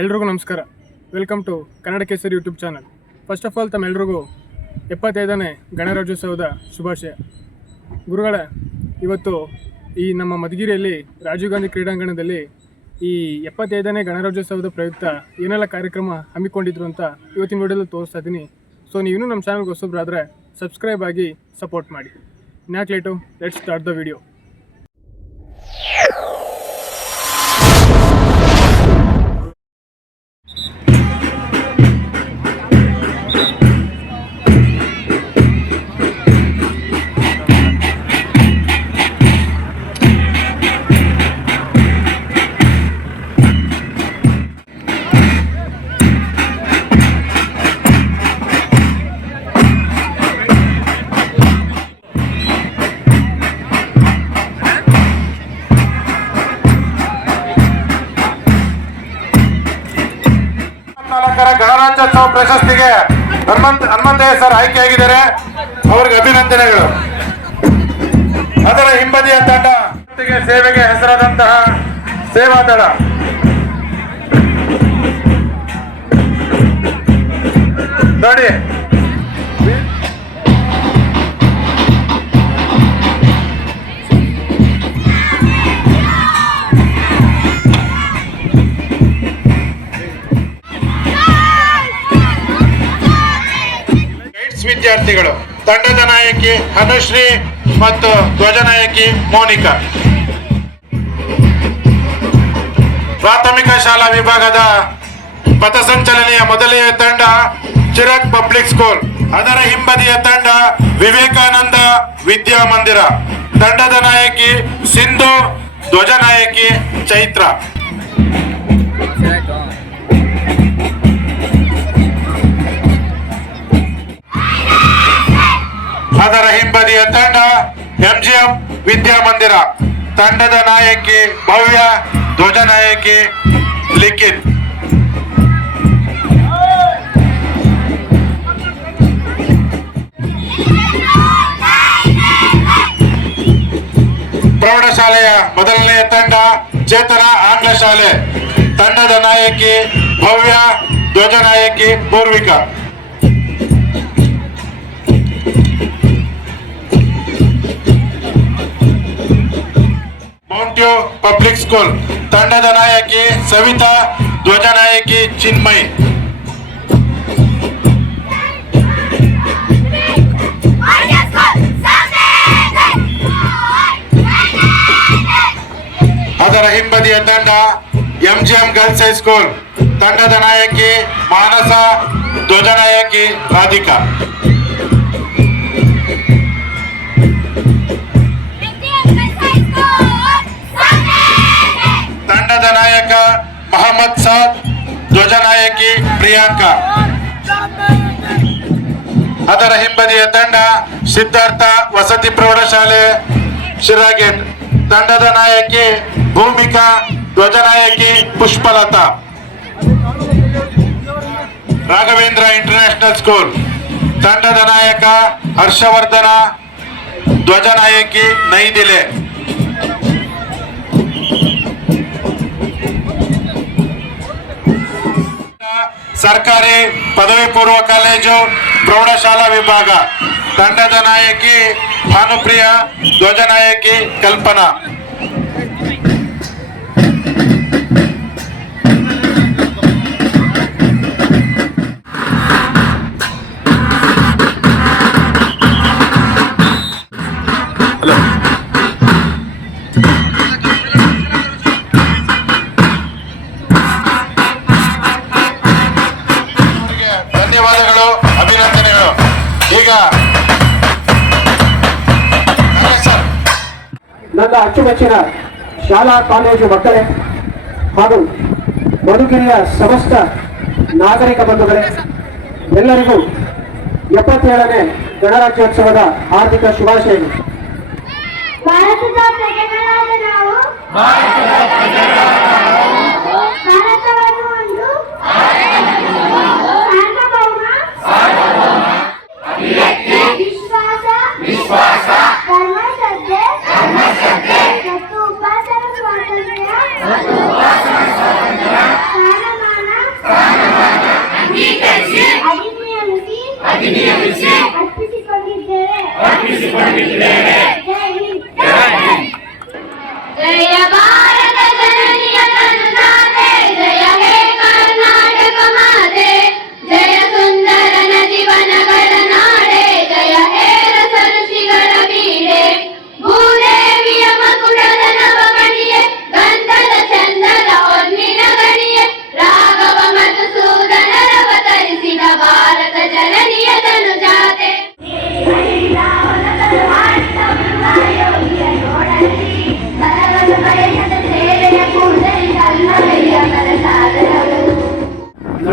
ಎಲ್ರಿಗೂ ನಮಸ್ಕಾರ. Welcome to Kannada Kesari YouTube channel. First of all ತಮ್ಮೆಲ್ರಿಗೂ 75ನೇ ಗಣರಾಜ್ಯೋತ್ಸವದ ಶುಭಾಶಯ. ಗುರುಗಳೇ, ಇವತ್ತು ಈ ನಮ್ಮ ಮಧುಗಿರಿಯಲ್ಲಿ ರಾಜೀವ್ ಗಾಂಧಿ ಕ್ರೀಡಾಂಗಣದಲ್ಲಿ ಈ 75ನೇ ಗಣರಾಜ್ಯೋತ್ಸವದ ಪ್ರಯುಕ್ತ ಏನೆಲ್ಲ ಕಾರ್ಯಕ್ರಮ ಹಮ್ಮಿಕೊಂಡಿದ್ರು ಅಂತ ಇವತ್ತಿನ ವಿಡಿಯೋದಲ್ಲಿ ತೋರಿಸ್ತಾ ಇದ್ದೀನಿ. ಸೊ ನೀವಿನ್ನೂ ನಮ್ಮ ಚಾನಲ್ಗೆ ಹೊಸಬ್ರಾದರೆ ಸಬ್ಸ್ಕ್ರೈಬ್ ಆಗಿ ಸಪೋರ್ಟ್ ಮಾಡಿ. ಇನ್ಯಾಕೆ late, let's start the video. ಗಣರಾಜ್ಯೋತ್ಸವ ಪ್ರಶಸ್ತಿಗೆ ಹನುಮಂತಯ್ಯ ಸರ್ ಆಯ್ಕೆಯಾಗಿದ್ದಾರೆ. ಅವರಿಗೆ ಅಭಿನಂದನೆಗಳು. ಅದರ ಹಿಂಬದಿಯ ತಂಡ ಸೇವೆಗೆ ಹೆಸರಾದಂತಹ ಸೇವಾದಳ. ನೋಡಿ, ವಿದ್ಯಾರ್ಥಿಗಳು, ತಂಡದ ನಾಯಕಿ ಅನುಶ್ರೀ ಮತ್ತು ಧ್ವಜ ನಾಯಕಿ ಮೋನಿಕಾ. ಪ್ರಾಥಮಿಕ ಶಾಲಾ ವಿಭಾಗದ ಪಥಸಂಚಲನೆಯ ಮೊದಲನೆಯ ತಂಡ ಚಿರಾಗ್ ಪಬ್ಲಿಕ್ ಸ್ಕೂಲ್. ಅದರ ಹಿಂಬದಿಯ ತಂಡ ವಿವೇಕಾನಂದ ವಿದ್ಯಾಮಂದಿರ. ತಂಡದ ನಾಯಕಿ ಸಿಂಧು, ಧ್ವಜ ನಾಯಕಿ ಚೈತ್ರ. ಅದರ ಹಿಂಬದಿಯ ತಂಡ ಎಂಜಿಎಂ ವಿದ್ಯಾಮಂದಿರ. ತಂಡದ ನಾಯಕಿ ಭವ್ಯ, ಧ್ವಜ ನಾಯಕಿ ಲಿಖಿತ್. ಪ್ರೌಢಶಾಲೆಯ ಮೊದಲನೆಯ ತಂಡ ಚೇತನ ಆಂಗ್ಲ ಶಾಲೆ. ತಂಡದ ನಾಯಕಿ ಭವ್ಯ, ಧ್ವಜ ನಾಯಕಿ ಪೂರ್ವಿಕಾ. ಮೌಂಟ್ಯೂ public school. ತಂಡದ ನಾಯಕಿ ಸವಿತಾ, ಧ್ವಜ ನಾಯಕಿ ಚಿನ್ಮಯ್. ಅದರ ಹಿಂಬದಿಯ ತಂಡ ಎಂಜಿಎಂ ಗರ್ಲ್ಸ್ ಹೈಸ್ಕೂಲ್. ತಂಡದ ನಾಯಕಿ ಮಾನಸ, ಧ್ವಜ ನಾಯಕಿ ರಾಧಿಕಾ. ತಂಡದ ನಾಯಕ ಮಹಮ್ಮದ್ ಸಾದ್, ಧ್ವಜ ನಾಯಕಿ ಪ್ರಿಯಾಂಕಾ. ಅದರ ಹಿಂಬದಿಯ ತಂಡ ಸಿದ್ಧಾರ್ಥ ವಸತಿ ಪ್ರೌಢಶಾಲೆ ಶಿರಾಗೇಟ್. ತಂಡದ ನಾಯಕಿ ಭೂಮಿಕಾ, ಧ್ವಜ ನಾಯಕಿ ಪುಷ್ಪಲತಾ. Raghavendra international school. ತಂಡದ ನಾಯಕ ಹರ್ಷವರ್ಧನ, ಧ್ವಜ ನಾಯಕಿ ನೈದಿಲೆ. ಸರ್ಕಾರಿ ಪದವಿ ಪೂರ್ವ ಕಾಲೇಜು ಪ್ರೌಢಶಾಲಾ ವಿಭಾಗ. ತಂಡದ ನಾಯಕಿ ಭಾನುಪ್ರಿಯ, ಧ್ವಜ ನಾಯಕಿ ಕಲ್ಪನಾ. ಧನ್ಯವಾದಗಳು, ಅಭಿನಂದನೆಗಳು. ಈಗ ನನ್ನ ಅಚ್ಚುಮೆಚ್ಚಿನ ಶಾಲಾ ಕಾಲೇಜು ಮಕ್ಕಳೇ ಹಾಗೂ ಮಧುಗಿರಿಯ ಸಮಸ್ತ ನಾಗರಿಕ ಬಂಧುಗಳೇ, ಎಲ್ಲರಿಗೂ 77ನೇ ಗಣರಾಜ್ಯೋತ್ಸವದ ಹಾರ್ದಿಕ ಶುಭಾಶಯಗಳು. ಭಾರತದ ಪ್ರಜೆಗಳಾದ ನಾವು ಭಾರತವನ್ನು ಒಂದು ಸಾರ್ವಭೌಮ ವಿಶ್ವಾಸ ಧರ್ಮಶ್ರದ್ಧೆ ಮತ್ತು ಉಪಾಸನ ಸ್ವಾತಂತ್ರ್ಯ ಸ್ಥಾನಮಾನ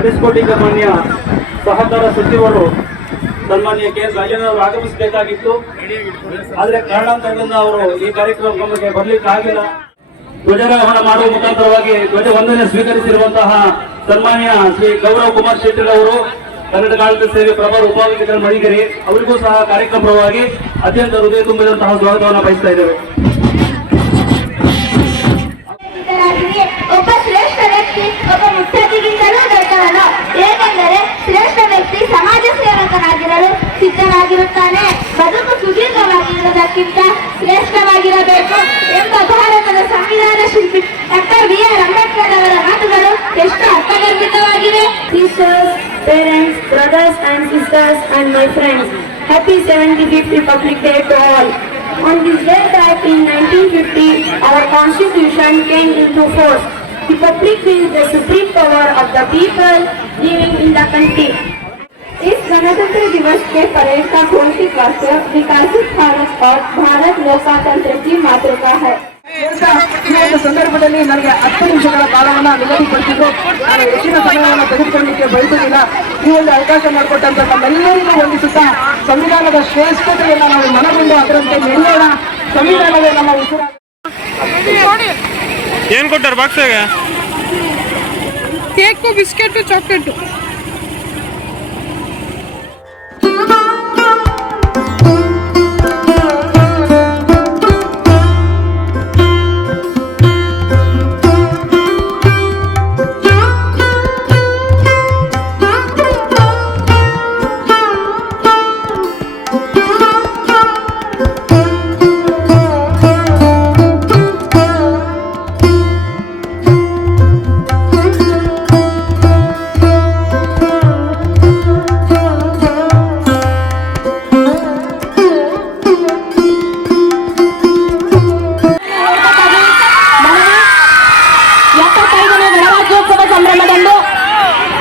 ನಡೆಸಿಕೊಟ್ಟಿದ್ದ ಮಾನ್ಯ ಸಹಕಾರ ಸಚಿವರು ಸನ್ಮಾನ್ಯ ಕೆ ಎಸ್ ರಾಜೇಂದ್ರ ಅವರು ಆಗಮಿಸಬೇಕಾಗಿತ್ತು. ಆದರೆ ಕಾರಣಾಂತರದಿಂದ ಅವರು ಈ ಕಾರ್ಯಕ್ರಮಕ್ಕೆ ಬರ್ಲಿಕ್ಕೆ ಆಗಿಲ್ಲ. ಧ್ವಜಾರೋಹಣ ಮಾಡುವ ಮುಖಾಂತರವಾಗಿ ಧ್ವಜ ವಂದನೆ ಸ್ವೀಕರಿಸಿರುವಂತಹ ಸನ್ಮಾನ್ಯ ಶ್ರೀ ಗೌರವ್ ಕುಮಾರ್ ಶೆಟ್ಟಿ ಅವರು ಕನ್ನಡ ಕಾಳಗ ಸೇವೆ ಪ್ರಭಾರ ಉಪಾಧ್ಯಕ್ಷರ ಮಡಿಕೇರಿ ಅವರಿಗೂ ಸಹ ಕಾರ್ಯಕ್ರಮವಾಗಿ ಅತ್ಯಂತ ಹೃದಯ ತುಂಬಿದಂತಹ ಸ್ವಾಗತವನ್ನು ಬಯಸ್ತಾ ಇದ್ದೇವೆ. ಒಬ್ಬ ಶ್ರೇಷ್ಠ ವ್ಯಕ್ತಿ ಒಬ್ಬ ಮುತ್ತಜ್ಜಿಗಿಂತಲೂ ದೊಡ್ಡವನು. ಏಕೆಂದರೆ ಶ್ರೇಷ್ಠ ವ್ಯಕ್ತಿ ಸಮಾಜ ಸೇವಕನಾಗಿರಲು ಸಿದ್ಧನಾಗಿರುತ್ತಾನೆ. ಬದುಕು ಸುದೀರ್ಘವಾಗಿರುವುದಕ್ಕಿಂತ ಶ್ರೇಷ್ಠವಾಗಿರಬೇಕು ಎಂಬ ಭಾರತದ ಸಂವಿಧಾನ ಶಿಲ್ಪಿ ಡಾಕ್ಟರ್ ಬಿ.ಆರ್. ಅಂಬೇಡ್ಕರ್ ಅವರ ಮಾತುಗಳು ಎಷ್ಟು ಅರ್ಥಗರ್ಭಿತವಾಗಿವೆ. Teachers, parents, brothers and sisters and my friends, happy 75th Republic Day to all. On this day that in 1950 our constitution came into force. The public is the supreme power of the people living in the country. इस गणतंत्र दिवस के parade का घोषित वाक्य विकसित भारत और भारत लोकतंत्र की मातृका है. ಈ ಒಂದು ಸಂದರ್ಭದಲ್ಲಿ ನನಗೆ 10 ನಿಮಿಷಗಳ ಕಾಲವನ್ನು ನಿಗದಿಪಡಿಸಿದ್ರು. ನಾನು ಹೆಚ್ಚಿನ ಸಮಯವನ್ನು ತೆಗೆದುಕೊಳ್ಳಲಿಕ್ಕೆ ಬಯಸುವುದಿಲ್ಲ. ಈ ಒಂದು ಅವಕಾಶ ಮಾಡಿಕೊಟ್ಟಂತ ನಮ್ಮೆಲ್ಲರಿಗೂ ವಂದಿಸುತ್ತಾ ಸಂವಿಧಾನದ ಶ್ರೇಷ್ಠತೆಯನ್ನು ನಾವು ಮನಗೊಂಡು ಅದರಂತೆ ನಡೆಯೋಣ. ಸಂವಿಧಾನವೇ ನಮ್ಮ ಉಸಿರಾಟ. ಏನು ಕೊಟ್ಟಾರ ಬಾಕ್ಸಾಗ? Cake, biscuit, chocolate.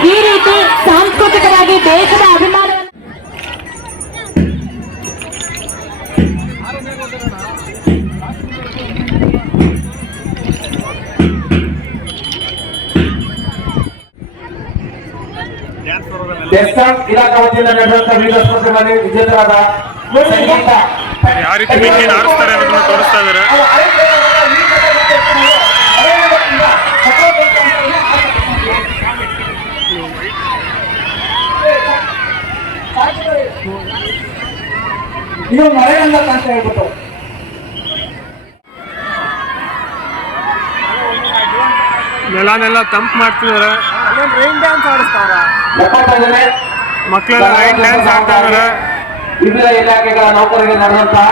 ಈ ರೀತಿ ಸಾಂಸ್ಕೃತಿಕವಾಗಿ ದೇಶದ ಅಭಿಮಾನ ಡೆಸ್ಕಾಂ ಇಲಾಖಾ ವತಿಯಿಂದ ನಡೆದಂತಹ ವಿವಿಧ ಸ್ಪರ್ಧೆಗಳಲ್ಲಿ ವಿಜೇತರಾದ ಸಂಗೀತ ಯಾವ ರೀತಿ ಬೆಂಕಿನ ಆರಿಸ್ತಾರೆ ಅನ್ನೋದನ್ನ ತೋರಿಸ್ತಾ ಇದ್ದಾರೆ. ನೀವು ಮಳೆಯಲ್ಲ ಅಂತ ಹೇಳ್ಬಿಟ್ಟು ನೆಲನೆಲ್ಲ ತಂಪು ಮಾಡ್ತಿದ್ದಾರೆ. ರೈನ್ ಡ್ಯಾನ್ಸ್ ಆಡಿಸ್ತಾರ ಮಕ್ಕಳೆಲ್ಲ ರೈನ್ ಡ್ಯಾನ್ಸ್ ಆಡ್ತಾ ಇದ್ದಾರೆ. ವಿವಿಧ ಇಲಾಖೆಗಳ ನೌಕರರಿಗೆ ನಡೆದಂತಹ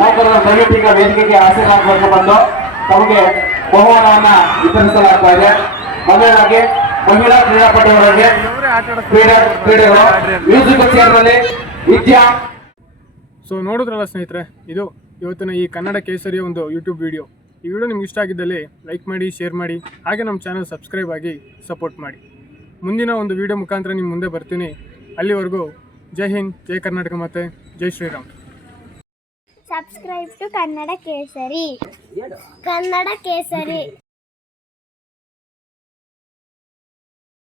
ನೌಕರರ ದಯವಿಟ್ಟೀಗ ವೇದಿಕೆಗೆ ಹಾಜರಾಗಬೇಕು ಬಂದು ತಮಗೆ ಬಹುಮಾನವನ್ನ ವಿತರಿಸಲಾಗ್ತಾ ಇದೆ. ಮೊದಲನೇದಾಗಿ ಮಹಿಳಾ ಕ್ರೀಡಾಪಟುವರಿಗೆ ಕ್ರೀಡೆಗಳು ಮ್ಯೂಸಿಕ್ ಚೇರ್ನಲ್ಲಿ ವಿದ್ಯಾ. ಸೊ ನೋಡಿದ್ರಲ್ಲ ಸ್ನೇಹಿತರೆ, ಇದು ಇವತ್ತಿನ ಈ ಕನ್ನಡ ಕೇಸರಿಯ ಒಂದು ಯೂಟ್ಯೂಬ್ ವಿಡಿಯೋ. ಈ ವಿಡಿಯೋ ನಿಮ್ಗೆ ಇಷ್ಟ ಆಗಿದ್ದಲ್ಲಿ ಲೈಕ್ ಮಾಡಿ, ಶೇರ್ ಮಾಡಿ, ಹಾಗೆ ನಮ್ಮ ಚಾನಲ್ ಸಬ್ಸ್ಕ್ರೈಬ್ ಆಗಿ ಸಪೋರ್ಟ್ ಮಾಡಿ. ಮುಂದಿನ ಒಂದು ವಿಡಿಯೋ ಮುಖಾಂತರ ನಿಮ್ಮ ಮುಂದೆ ಬರ್ತೀನಿ. ಅಲ್ಲಿವರೆಗೂ ಜೈ ಹಿಂದ್, ಜೈ ಕರ್ನಾಟಕ, ಮತ್ತೆ ಜೈ ಶ್ರೀರಾಮ್. ಸಬ್ಸ್ಕ್ರೈಬ್ ಟು ಕನ್ನಡ ಕೇಸರಿ. ಕನ್ನಡ ಕೇಸರಿ.